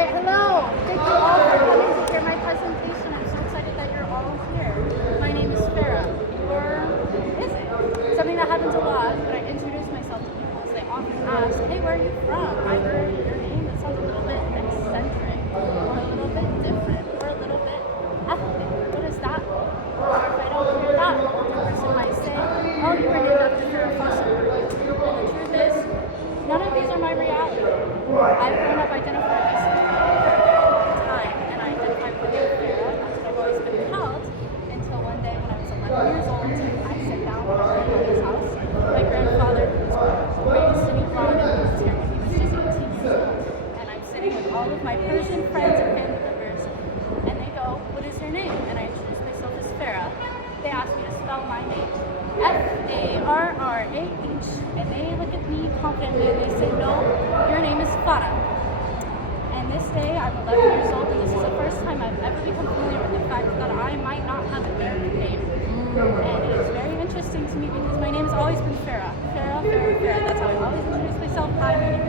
right, hello. Thank you all for coming to hear my presentation. I'm so excited that you're all here. My name is Farah. Who is it? Something that happens a lot when I introduce myself to people is they often ask, hey, where are you from? I heard your name. It sounds a little bit eccentric, or a little bit different, or a little bit ethnic. What is that? Or if I don't hear that, the person might say, oh, you were named after Farrah Fawcett. And the truth is, none of these are my reality. I've grown up identifying myself for a very long time, and I identify with Farrah. That's what I've always been called, until one day when I was 11 years old, I sat down at my grandmother's house. My grandfather, who was raised in Iran and moved here when he was just 18 years old, and I'm sitting with all of my Persian friends and family members, and they go, what is your name? And I introduce myself as Farah. They ask me to spell my name, Farrah, and they look at me confidently and they say, no, your name is Farah. And this day, I'm 11 years old, and this is the first time I've ever become familiar with the fact that I might not have an American name. And it is very interesting to me because my name has always been Farah. Farah. That's how I always introduce myself. Hi, my name